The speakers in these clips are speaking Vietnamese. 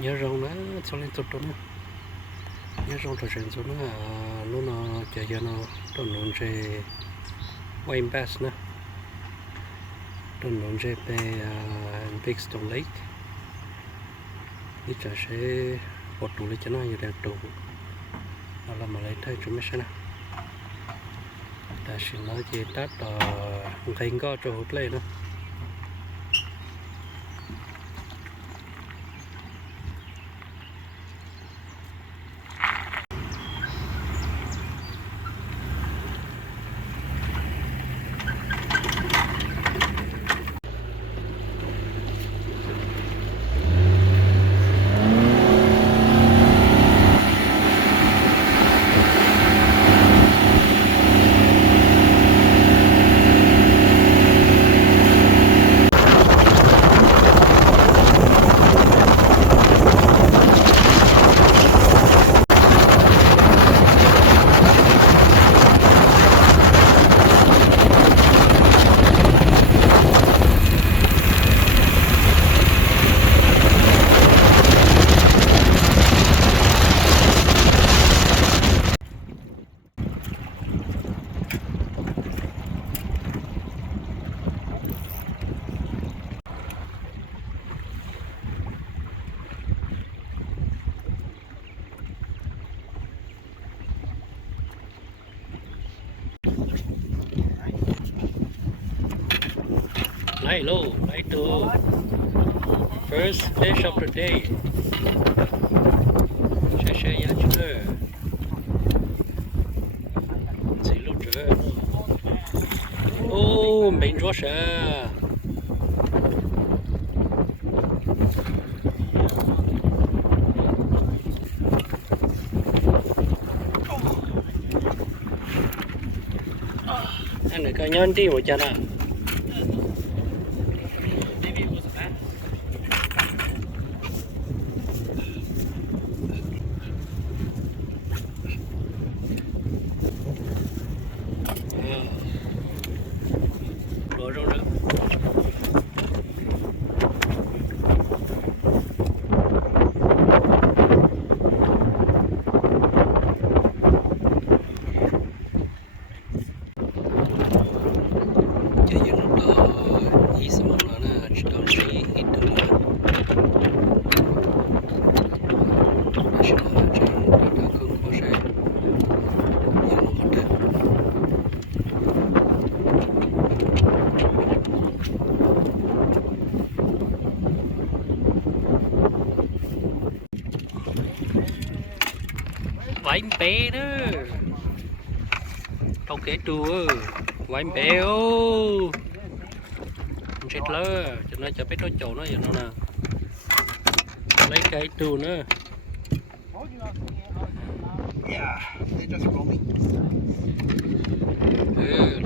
nhớ rong nó cho lên tụt đó nó nhớ rong trò chuyện số nó lúc nó chờ cho nó tụi nó chơi Wayne Bass nữa tụi nó chơi về Big Stone Lake đi chờ sẽ bột tủ lấy cho nó như đèn tủ đó là mà lấy thay chúng mới xem nào ta sẽ nói gì tát gây có cho hút lên nữa hello, right to first fish of the day. Share ya chưa? Chỉ lúc chưa. Oh, mình rõ sợ. Anh này coi nhon đi một chân à? Vánh bé đó trong cái trùa vánh bé ô chết lơ cho nó cho biết nó chỗ nó vậy nó nè lấy cái trù nữa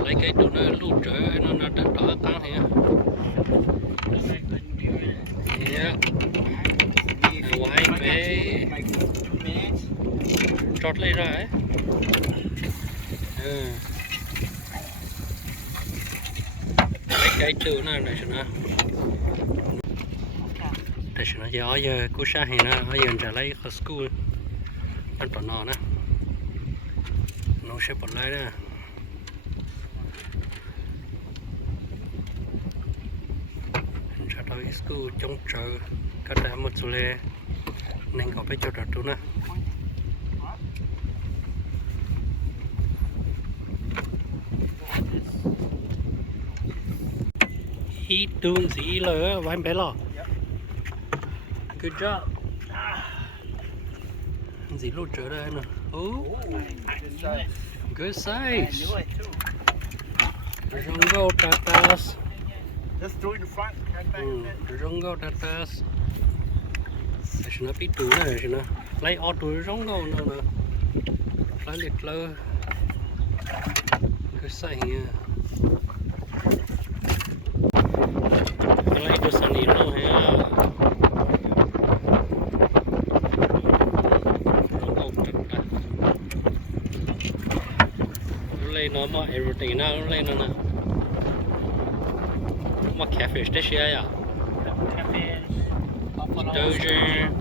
lấy cái trù nó lưu trở nó đỡ đỡ căng thế vánh bé chót lấy ra ấy cái từ này này cho nó để cho nó giờ giờ cú sa thì nó giờ trở lấy khỏi school ăn tỏi nọ nè nó sẽ bật lại đó trở tới school trong chợ các đại một số lệ nên có phải cho đợt nữa nè ít tương gì lỡ và em bé lò good job gì lúc trở đây nè good size jungle tatas jungle tatas nó bị tủ này chứ nó lấy ở tủ jungle nữa nè lấy liệt lơ good size nha lấy đồ sản phẩm luôn ha lên nó mà everything nó lên nó nè mà catfish đấy chứ à Doja,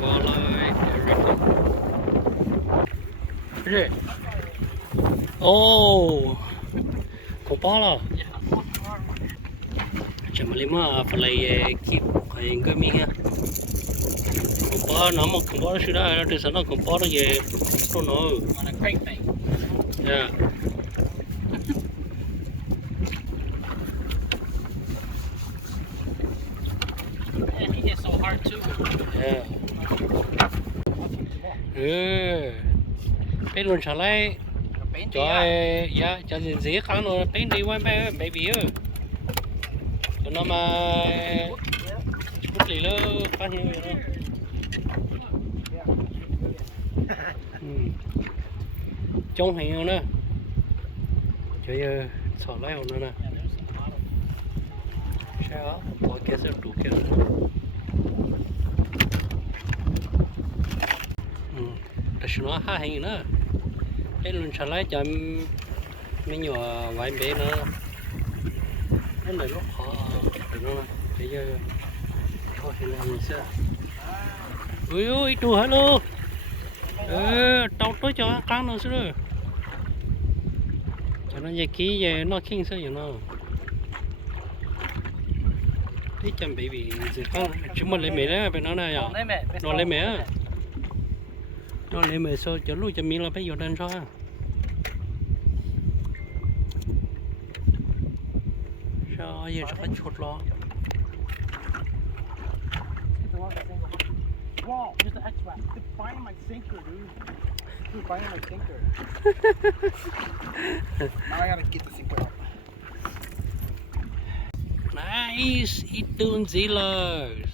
walleye, everything. Is it? Oh, kopala. Chama lima falai keep kain kami ha. Kopala nama kopala sudah ada sana kopala ye. Don't know. On a crankbait. Yeah. Man, he hit so hard too. Yeah. Bên luôn trả lại cho dạ cho gì dễ khăn rồi bên đi qua baby ơi cho nó mà chút lì lơ phát hiện rồi trong hình nữa cho sọ lại nữa nè sao có cái sự đủ cáiแต่ฉันว่าห้าแห่งนะเป็นลุนชาไลจะไม่หย่อไว้เบนะนั่นเลยลูกขอเป็นนั่นนะเดี๋ยวเขาเห็นอะไรเสียอุ้ยตัวฮัลโหลเต่าตัวจะกลางนั่นสิเลยฉะนั้นยากี้ยานอกคิงซะอย่างนั้นที่จำเบบี้สิข้างชิมมันเลยไหมนะเป็นนั่นนะอย่างนอนเลยไหมnó lấy mấy số cho lúc cho mình là phải vô đàn sao sao giờ cho khách chuột lo Wow, just an X-Back. Find my sinker, dude. Dude, find my sinker. Now I gotta get the sinker out. Nice, itong zilas.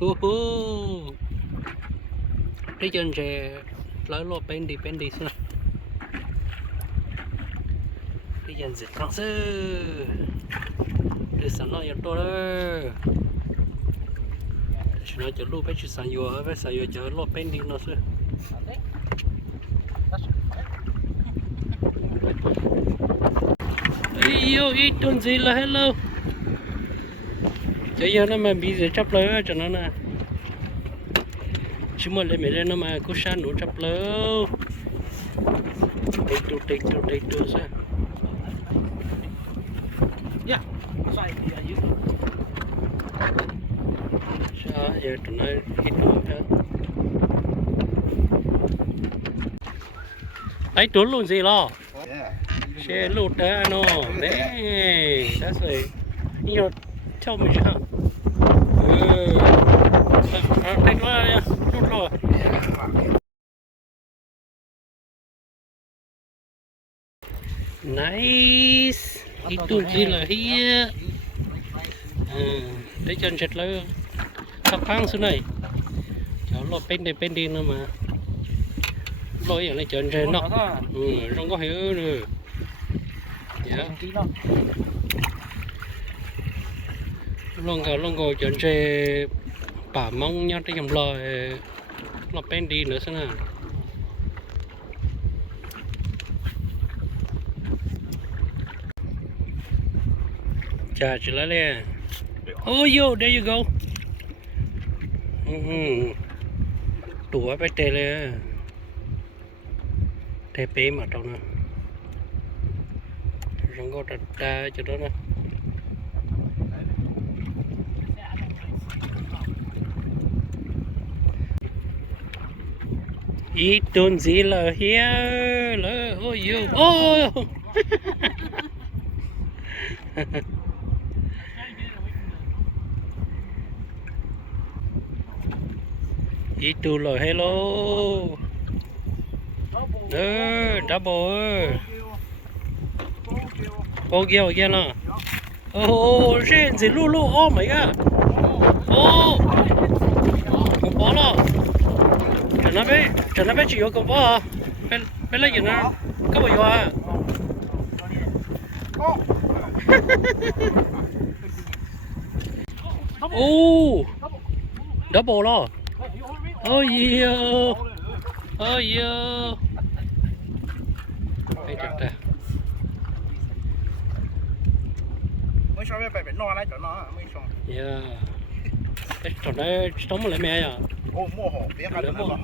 Woohoo! Cái chân trẻ lấy lô bên đi xem cái chân dịch thằng sư để sẵn nó nhập to đó chỉ nói cho lô bên chỉ sẵn vô với sẵn vô cho lô bên đi nó sư yêu ít tuần gì là hello bây giờ nó mà bị gì chấp lấy cho nó nè chúng mình lấy mấy nó mà cố san nổ chập lâu take two sao Yeah. Sorry, yeah, you. sao giờ tụi nó hít đồ ha lấy trốn luôn gì lo Yeah. xe lụt đó nó đấy that's right you tell me how take nó lụt rồi nice itu gila here để chân chật lấy thắp kháng xuống này cháu lo bên đi nữa mà lôi ở đây chân trên nó không có hiểu nữa dạ long ngồi chân trên bà mong nhau cái dòng lo bên đi nữa xem nào chà chỉ lấy nè oh yo there you go tủa bé tê lên tê pé mà trong nó rong có đặt ta cho đó nè ít tuần gì là here là oh yo oh itu là hello double ok nè oh shit gì lu oh my god oh con bò lo chẳng nó bé chỉ có con bò bé lấy gì nữa có bao nhiêu à oh double lo oh yeah đây được ta 上面摆弄来整弄啊，没上。 yeah cái trò đấy sống mà lại mẹ à 哦，摸好，别看着那么。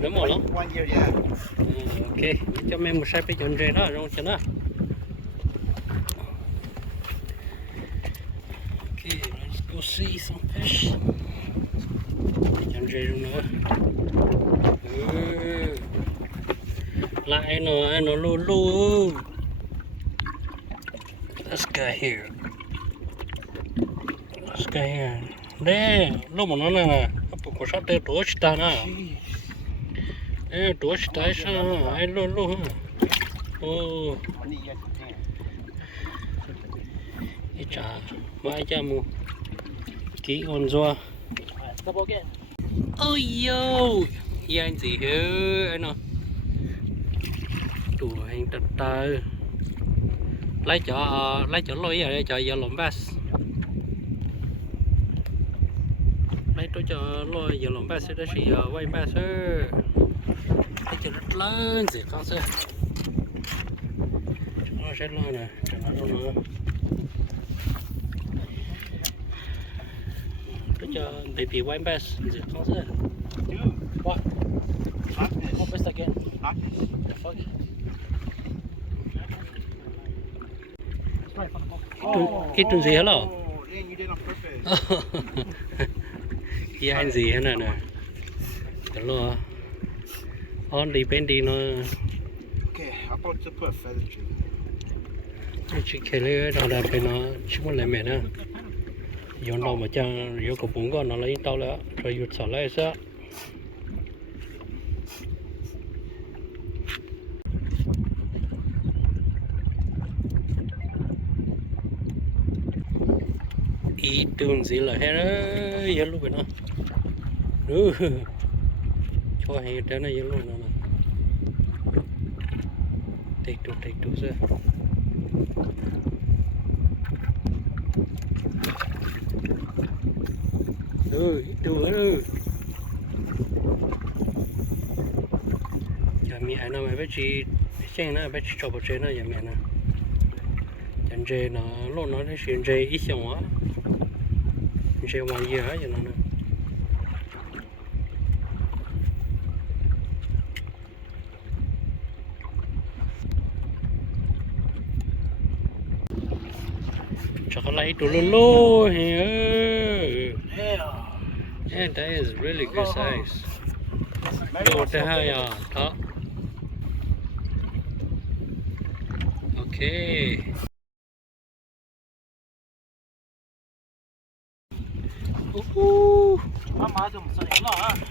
đến mỏ lắm 关节的。 ok cho mẹ một sai bây giờ chơi đó rồi cho nó okay let's go see some fish chân chơi luôn nữa lại nó lu lu let's go here let's go here đây lúc mà nó nè có sát tới tổ chức ta nè ê tổ chức ta sao ai lu lu ha ô cái chả mai cha mu kỹ con rùa ôi yo giờ anh gì hả anh nó tụi anh tật tơ lấy chỗ lôi ở đây cho giờ lồng bass lấy tôi cho lôi giờ lồng bass đó chỉ giờ quay bass lấy cho rất lớn gì con xe nó sẽ lôi nè chẳng hạn đâu nữa tôi cho baby white bass gì con xe what what bass again the fuck cái tuần gì hết rồi cái anh gì hết nè nè cái lo on đi bên đi nó Okay, how about to put a feather to it? chỉ kể lấy đó là bên nó chỉ muốn lấy mẹ nè dùng đâu mà chẳng dùng cái bún con nó lấy tao nữa rồi dùng sỏi lấy sao ý tưởng gì là hết đó giờ lúc nó cho hay thế này giờ lúc nó take two ra đùa giờ mẹ nó mày biết chị xem nó biết cho bộ chơi nó giờ mẹ nó chân chơi nó lúc nó đi xuyên chơi ít xong á chơi ngoài gì hết giờ nó cho cái lấy tụi lô here yeah that is really good size đồ thế hai à đó okay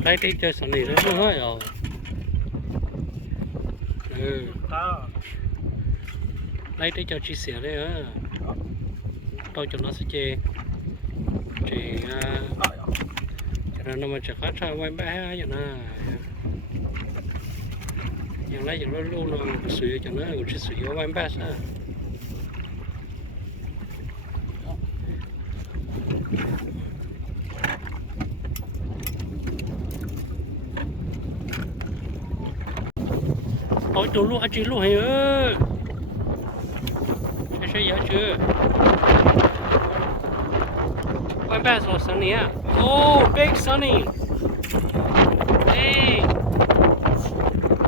lấy đi chơi sẵn này nó hơi à lấy đi cho chia sẻ đấy á tôi cho nó sẽ chê cho nên nó mà chắc hết ra quay bé cho nó nhưng lấy cho nó luôn nó sử cho nó cũng chỉ sử dụng quay bé sao ôi tụi luôn anh chị luôn hay ơi chơi giá chưa quay bé rồi Sunny à oh big Sunny hey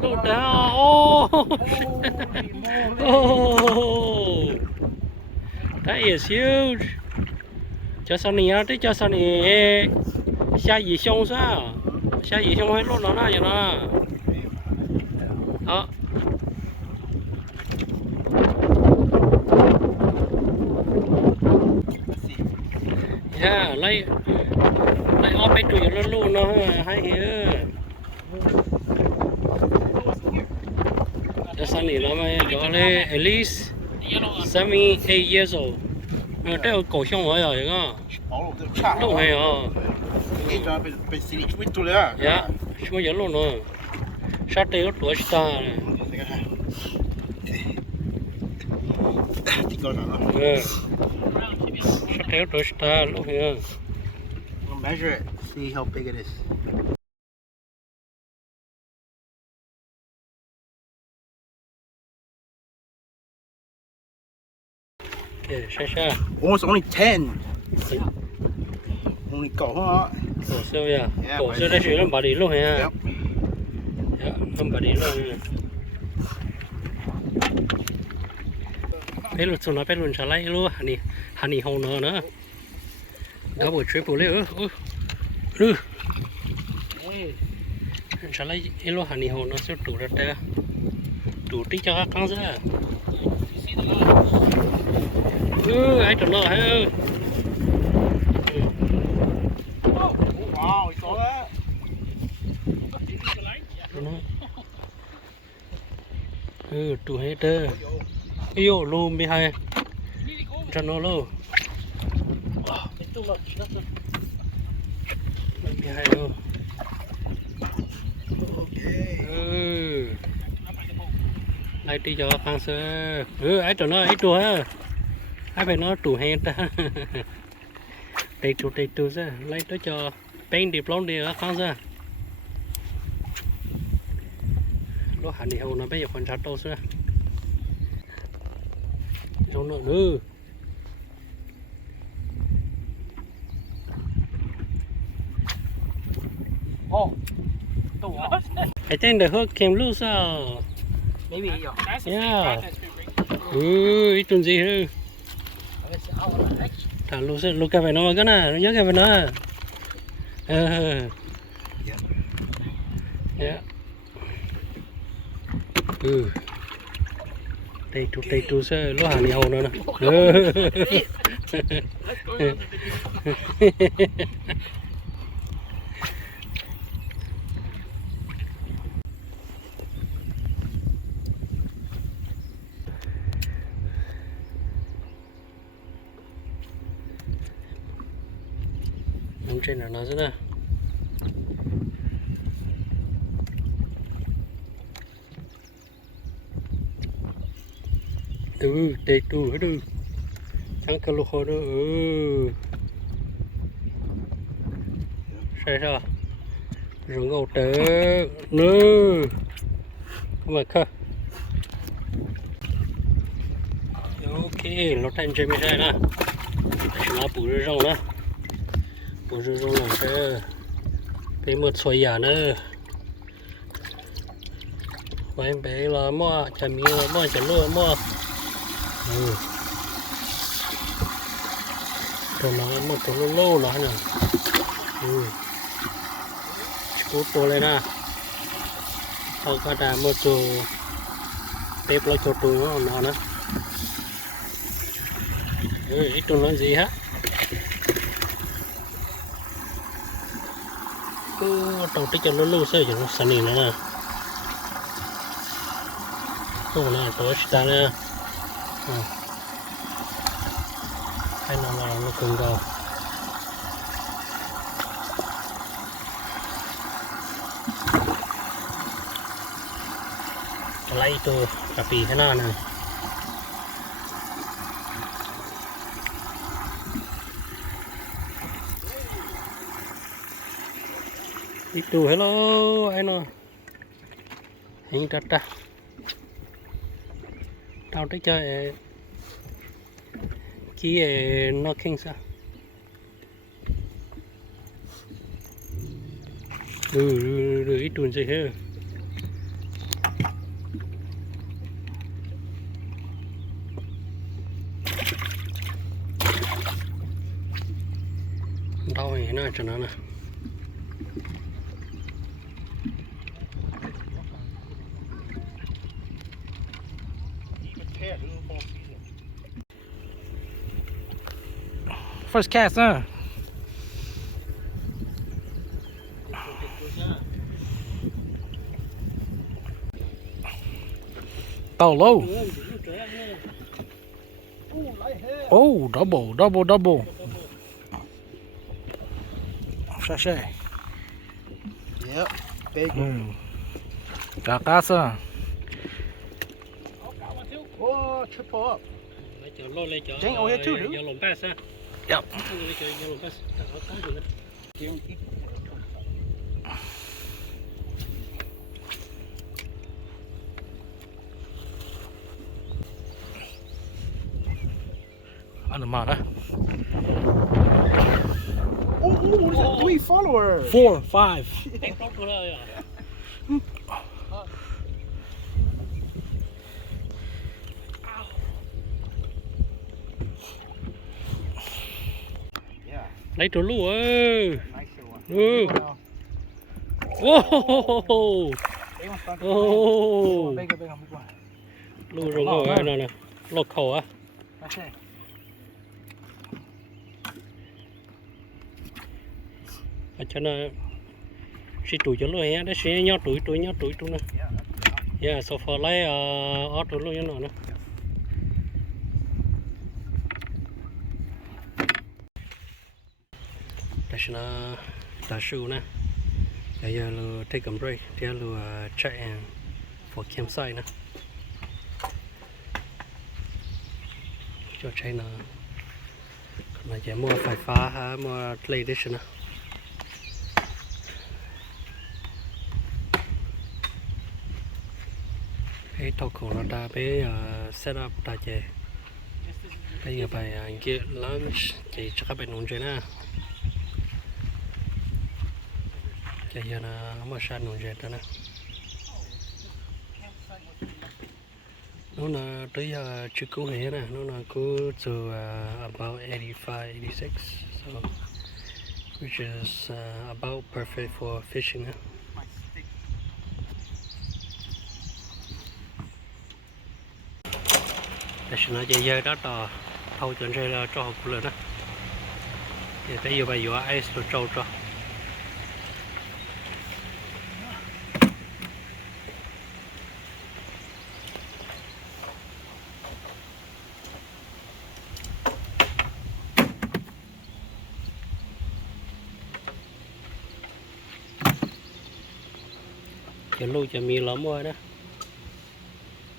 look down oh oh that is huge cho Sunny á tí cho Sunny xa gì xong sao xa gì xong hết luôn nó vậy đó đó yeah lấy ốp bên tụi nó luôn nó hay hiểu cho sang này nó mới cho lên at least 78 years old cái cổ xong rồi đó lúc hay à yeah chúng giờ luôn rồi sát tới tuổi ta này sát tới tuổi ta lúc hay We'll measure it, see how big it is. sai sai Oh, it's only 10. Only go, huh? cổ siêu ya Yeah, cổ but- siêu đây chỉ là bà đi luôn ha Yep. không bà đi luôn bé luôn xuống nó bé luôn trả lại luôn hành đi hồng nữa double triple lên trả lại luôn hành đi hồng nó sẽ đủ ra đủ tí cho các con ra ai trộn nó hả Oh, wow, you saw that? Tụ hết đó yêu luôn bị hay cho nó luôn bị hay luôn lại đi cho khang sơ ai cho nó ít tụ ha ai phải nó tụ hết ta đầy tụ ra lấy đó cho bên đi plong đi ở khang ra lúc hành đi hầu nó bây giờ còn chặt đâu xưa trong nội nữa Oh. The what? I think the hook came loose Maybe, yeah. yeah ít tuần gì nữa thằng loose lúc cái phải nó cái nào nó nhớ cái phải nó yeah đây tụ sẽ lúc hàng đi hầu nữa nè nằm trên là nó rất là đây tụ hết rồi chẳng cần lúc hồi nữa sai sao rừng ngầu tớ nữa mà khờ ok nó thành chơi mới sai nè nó bù rơi rong nè bù rơi rong làm thế cái một xoay giả nữa vậy bé là mua chả miếng là mua chả lúa mua rồi nó một chỗ lâu là nè cútตัวเลยนะเขาก็ได้หมดตัวเต็มแล้วตัวnóนะítตัวnói gì hả cứ đầu tích cho nó lâu sơi cho nó sẵn nữa nè không nè tối ta nè hay là nó cứng đầu lấy itu tapi hena nè itu hello anh hình ta tao tới chơi kia nó kinh sao ít tuần gì hết đau thì nó cho nó nè First cast, huh? Tàu low. Oh, double. Sachet. Yep, big. Got that, sir. Oh, triple up. Jane over here too, dude. Yellow bass, huh? Yep. Yellow bass. Ăn mà đó. Oh, there's like 3 followers. 4, 5. Em tốt rồi đấy à. Yeah, Lấy trốn lũ ơi. nicer one. Ừ. Wow. They want something. Oh. Bigger, bigger, bigger. Lũ rồi ngồi nè nè. Lột khẩu á. That's it. Ở cho nó chỉ tuổi cho lũ hè, đấy sẽ nhau tuổi nè. Yeah, that's enough. Yeah, so for lấy ở trốn lũ như nào nè. Đây là ta shoe nè. Bây giờ là take a break, thì là check in for campsite nè. Cho chạy nè. Còn chỉ mua phải phá ha, mua PlayStation nè. Cái thao khổ nó đã bé setup đã chơi. Bây giờ phải get lunch thì chắc các bạn nấu chơi nè. Bây giờ là mà sao nấu chơi đó nè. Nó là tới chưa cứu hết nè, nó là cứu to about 85, 86, so which is about perfect for fishing. Đây là chơi giờ đó tờ thâu chuyện chơi là cho học luôn đó. Thì bây giờ bây giờ ice rồi trâu cho. Cái lũ cho mi lắm rồi đó.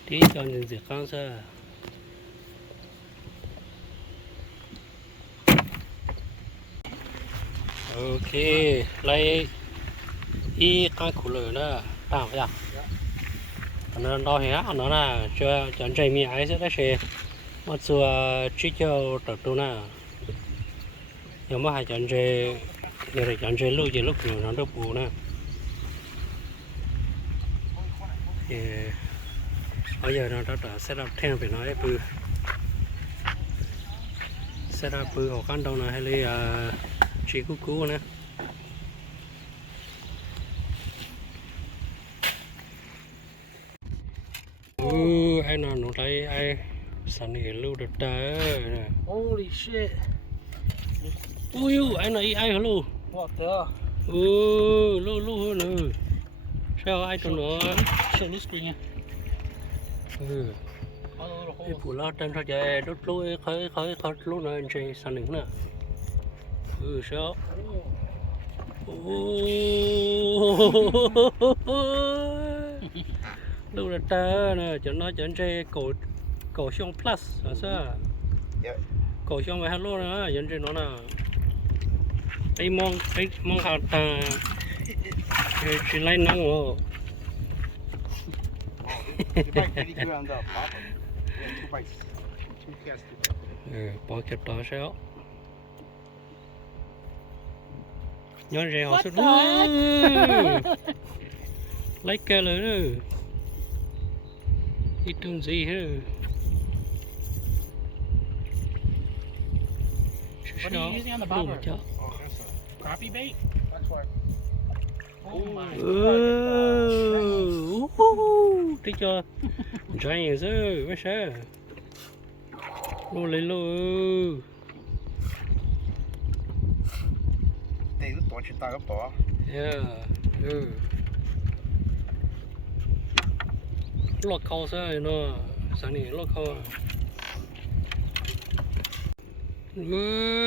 Tí cho nên việc con sao. Ok, lấy y cái củ lửa đó tao vậy à? Nó đo hết nó là cho chọn trái mi ấy sẽ sẽ một số chỉ cho tập trung nè. Nhưng mà hai chọn trái giờ để chọn trái lúc gì lúc nhiều nó đâu bù nè. Thì bây giờ nó đã setup thêm phải nói bự setup bự ở căn đâu này hay là chỉ cú nè. Ai nào nó thấy ai sẵn này lưu được ta nè. Holy shit. Ui ai này ai hả lưu? What the? Lưu hơn nữa. Sao ai trong đó? Show loose screen nha. All the little Cái holes. phụ lót trên thôi chạy đốt lúa khơi lúa này anh chơi sẵn này nè. Sao? Lưu được ta nè, cho nó cho anh chơi cổ xông plus hả sao? Cổ xông với hello nữa, dẫn chơi nó nè. Cái mong hạt ta chỉ lấy nóng rồi. You bite pretty good on the bottom. Yeah, 2 bites. 2 casts. Bỏ kẹp đó sao? Nhớ rẻ họ xuất lấy cái nữa nữa. Ít tương gì hết. What are you using on the bobber? Oh, that's a... Crappie bait? That's why. Oh my Tí cho giant chứ, mấy sao? Lô lấy lô. Đây nó to chuyện ta cái to. Yeah. Lọt khâu sao nó sáng này lọt khâu.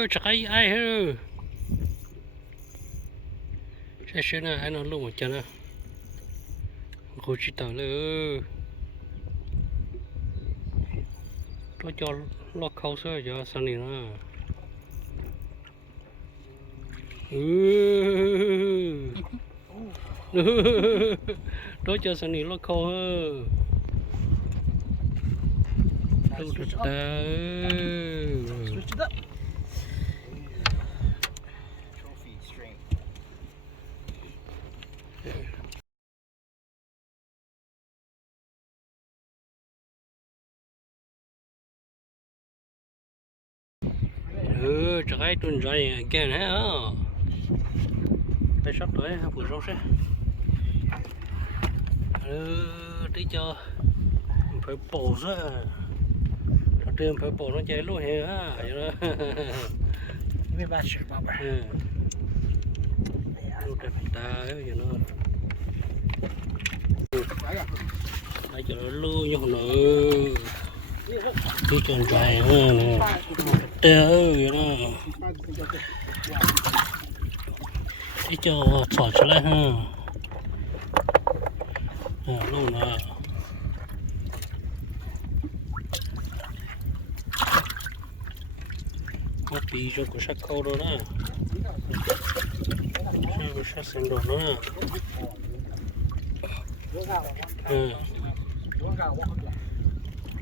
Chắc ai hết. Sẽ là ai nó luôn một chân à. Cô chỉ tao nữa. Nó cho lọt khâu sao cho sáng này nó. Đó cho sáng này lọt khâu. Đâu Switch thật up. ta. Switch it up. Trophy string. Trái tuần trái again hả? Tại sắp tới phụ rau sẽ. Tí cho phải bổ ra. Cho tiền phải bổ nó chạy luôn hả? Give me that shit, Bobber. Đâu thật ta ấy vậy nó. Ai cho nó lưu nhau nữa. Tí tuần trái hơn. Tớ vậy đó. Tí cho thỏ trở lại ha. Luôn nè. Có bì cho của sắc khâu đó nè. Sao của sắc xanh đồ đó nè.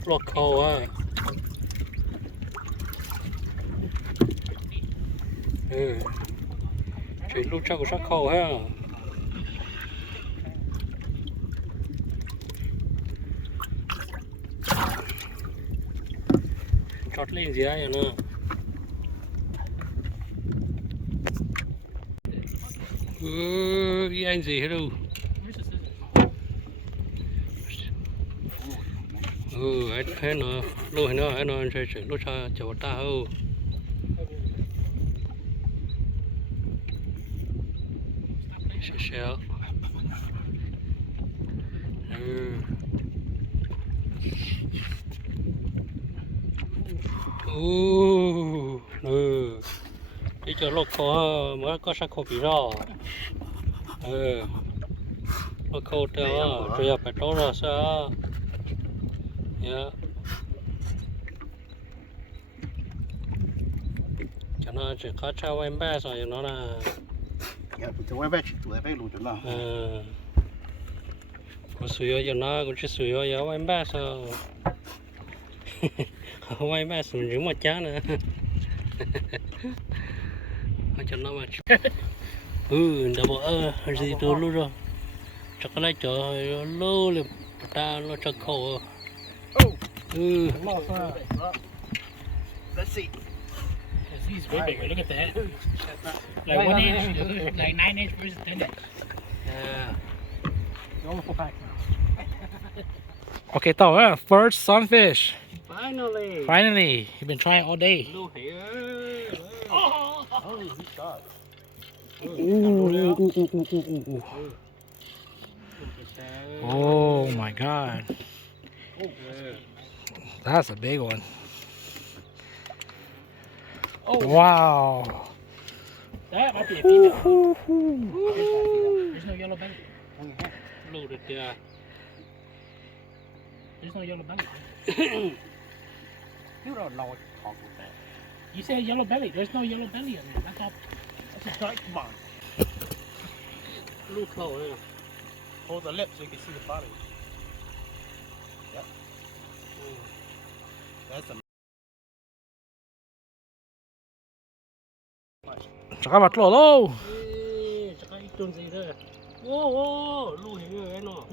Lọt khâu á. Chỉ lúc chắc của sắc khâu ha. Chót lên gì vậy nè. Anh gì hết đâu. Hết nó lúc hết nó chơi chuyện lúc cha chầu ta hâu. Xéo. Đi cho lộc khó mới có sắc khổ bị rõ. Lộc khổ theo rồi phải trốn ra sao? Cho nó chỉ có trao em bé rồi nó là. Yeah, but the way back to the bay lụt nó. Có sử dụng cho nó cũng chỉ sử dụng cho em bé sao? Không em bé sử dụng một chán nữa. Cho nó mà. Đã bỏ gì tôi luôn rồi. Chắc cái này cho lâu liền ta nó cho khổ. Let's see. He's way bigger. Look at that. Like 1 inch, dude. Like 9 inch versus 10 inch. You almost full pack now. Okay, so first sunfish. Finally. Finally, you've been trying all day. Lưu here. Oh, he's shot. Oh my god. That's a big one. Oh wow. That might be a female. There's no yellow belly. Lưu được chưa? There's no yellow belly. You don't know what to talk with that. You said yellow belly. There's no yellow belly in there. That's all. That's a giant. Come on. Lưu khẩu này. Hold the lip so you can see the body. Yep. That's a. 잠깐만 또 너. Chắc ít tuần gì thôi. Wow, lưu here ấy nó.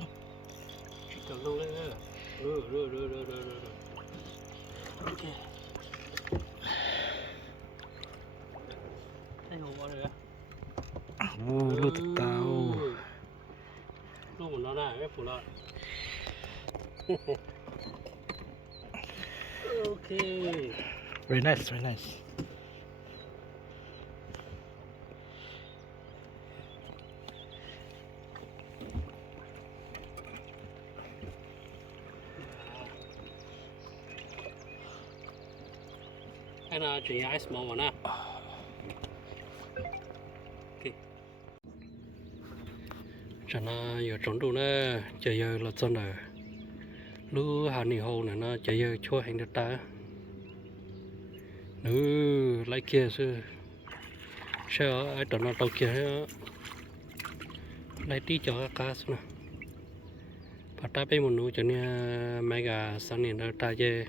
Chỉ cần lưu lên nữa. Rồi. Ok. Thấy không có được. 오, 이거 됐다. 오. Lưu của nó này, cái phủ lợn. Ok. Very nice, very nice. Cái nào chỉ ice small one à? Ok. Cho nó giờ trốn đủ nữa, chờ giờ là chân rồi. Lú hà nỉ hồ này nó chờ giờ chua hành được ta. Nữ lấy kia sư. Sao ai tận nó tàu kia hết. Lấy tí cho cá xuống nè. Và ta bên một nụ cho nên mấy gà sáng này nó ta chơi.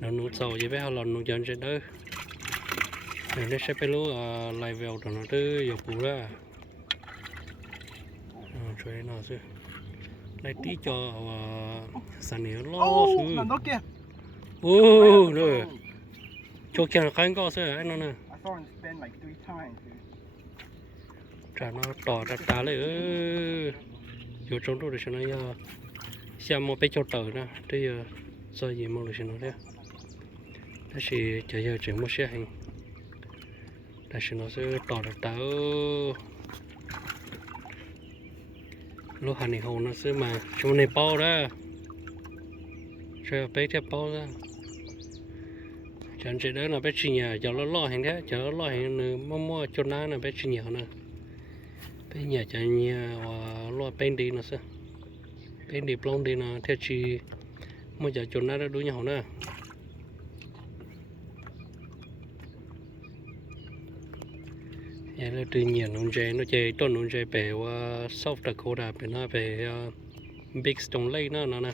nó nút sầu vậy bé họ lòn nút dần trên đó để sẽ phải lú lại vào cho nó tới dọc cũ ra chơi nó chứ lại tí cho sản nghiệp lo Oh, chứ là nó kia. ô nữa cho kia là cái có chứ anh nó nè I saw him spin like 3 times, dude. trả nó tỏ trả lại vô trong đó để cho nó xem một cái chỗ tờ nè đây do gì mà để cho nó đấy đó thì chờ giờ chuyển một xe hành đây thì nó sẽ tỏ trả lúc hành này hồ nó sẽ mà trong này bao đó chơi bé chơi bao ra chẳng chỉ đó là bé chỉ nhà cho nó lo hành thế cho nó lo hành mua cho nó là bé chỉ nhà nè bé nhà cho nhà lo bên đi nó sẽ bên đi plong đi nó theo chỉ mua cho nó đó đúng nhau nè vậy là tự nhiên nó chơi toàn nó chơi về South Dakota về nó về Big Stone Lake nó nè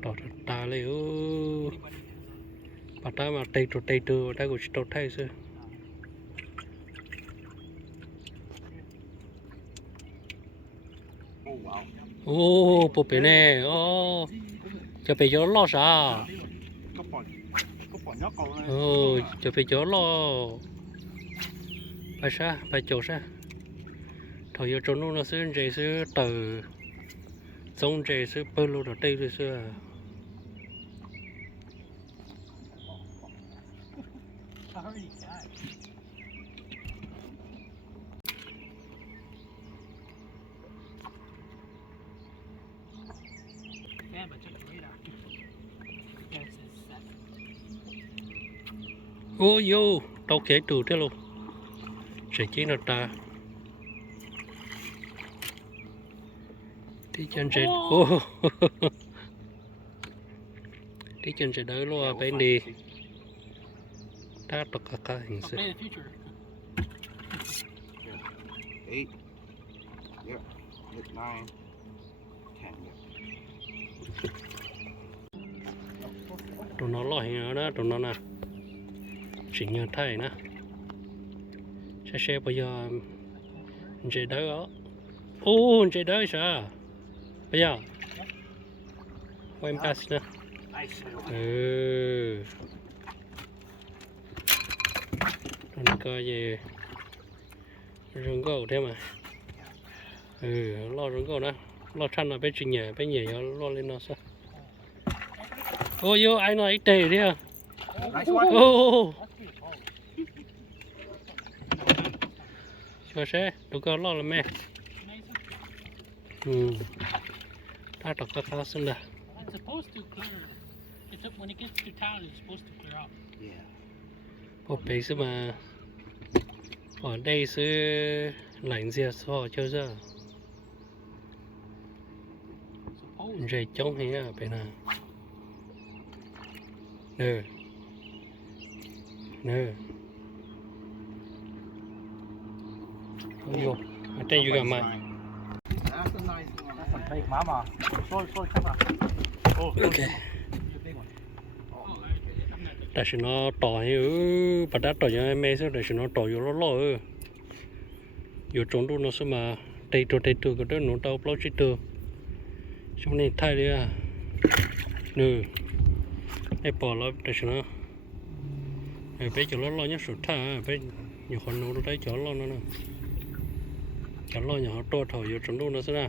đỏ ta lấy bà ta mà tây tu ta cũng tốt thay chứ ô bộ bể nè ô cho bé cho lo sao Có nhóc cầu này. ô cho bé cho lo phải sao phải chỗ sao thôi giờ trốn nó sẽ chạy sẽ từ giống chạy sẽ bơi lội ở đây rồi xưa Yeah, but check the radar. Yes, it's set. ô vô tao kể từ thế luôn sẽ chỉ là ta đi chân trên ô đi chân trên đấy luôn bên đi ta tất cả hình So sự play the future. 8. Yep. 9. 10. tụi nó lo hình đó tụi nó nè chỉ nhờ thay nè xe bây giờ chạy đấy đó ô chạy đấy sao bây giờ quay pass nè nó coi gì rừng gỗ thế mà lo rừng gỗ nè lo chăn là bên nhà lo lên nó sao ô vô ai nói ít tệ đi à Nice one. ô cho xe tụi con lo là mẹ ta đọc các khá xinh đã It's supposed to clear. When it gets to town, it's supposed to clear out. Yeah. bộ bế xứ mà ở đây xứ lạnh diệt họ cho ra Suppose. rồi chống hay à bên nào nè vô ở đây juga mày That's a nice one. That's a big mama. Sorry, come on. Oh, ok a big one. tại sao nó tỏi bà đã tỏi cho em sao tại sao nó tỏi vô lo vô trốn đâu nó sẽ mà tây tu cái đó nó tao bao nhiêu tu trong này thay đi à nè ai bỏ lỡ tại sao nó bây giờ lo nhá sụt tha bây nhiều con nó đấy chó lo nó nè chó lo nhỏ to thổi vô trốn đâu nó sẽ ra I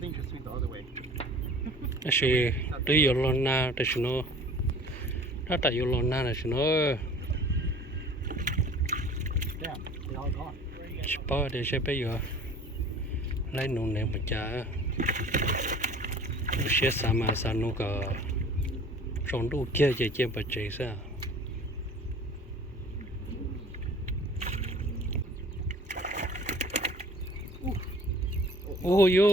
think you should swing the other way. sẽ tới vô lo na tại sao nó nó tại vô lo na là sao nó Damn, they all gone. bỏ để sẽ bây giờ lấy nụ này một chả sẽ sao mà sao nó cả trong đâu kia chơi bật chơi sao ôi yo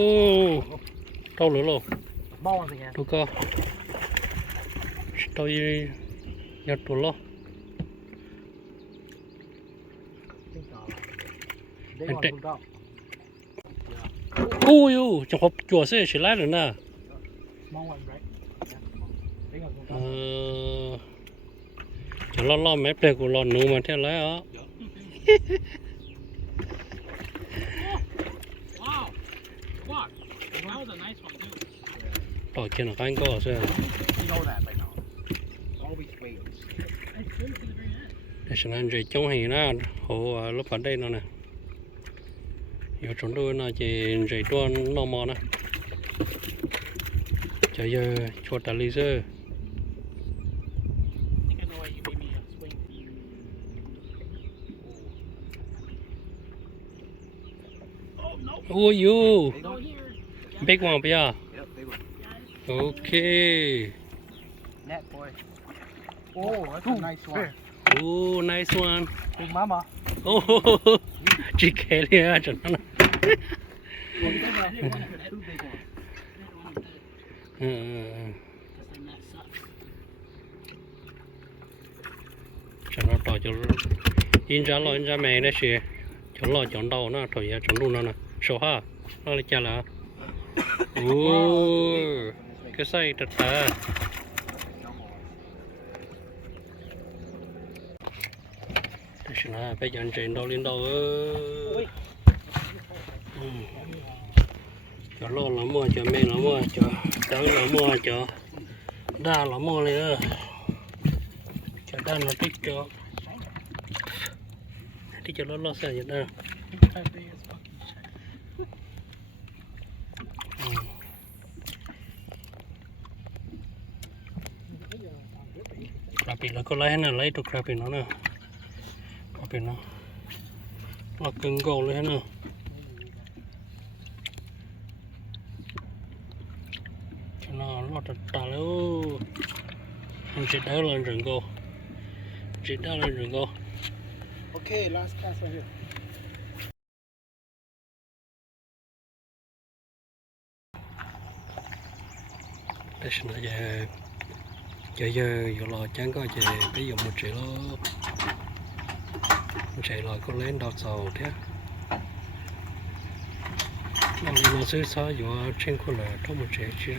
đâu nữa luôn Small ones again. tụi con tôi nhặt tụi lo Big And one take- moved out. ui ui trong hộp chùa sẽ chỉ lại rồi nè Small one, right? Yeah, small. Big ones won't ờ come. cho lo mép đây của lo nụ mà theo lấy á Wow. What? That was a nice one too. đòi kia là cái có sao You know that by now. Always wait. I swim to the very end. để cho nên rồi chống hình nó hồ lúc ở đây nó nè giờ chúng tôi nó chỉ rồi tuôn nó mò nè chờ giờ chuột ta laser I think I know why you made me swing. Oh no. ui ui Big Go one? here. big one bây giờ Yep, big one. ok Net boy. Oh, that's a nice one. oh nice one Big mama. oh chỉ kể đi à chuẩn nó Two big ones. ừ. cho nó tỏ cho in ra mẹ nó xì cho lo chọn đầu nó thôi ya chọn luôn nó nè số ha nó là chả là ô cái say thật ta để xem là bây giờ trên đâu lên đâu cho lo là mua cho mẹ là mua cho đỡ là mua cho đa là mua liền cho đa nó thích cho lo sao vậy đó How big is fucking shit? crappie là có lấy nè lấy được crappie nó nè crappie nó cưng gầu lấy nè cho nó thật ta luôn anh chỉ đỡ lên rừng cô chỉ đỡ lên rừng cô Okay, last cast right here. để xin nói về giờ lo chẳng có về ví dụ một triệu lo chạy lại có lên đọt sầu thế nó xứ xó dù trên khu là có một triệu chưa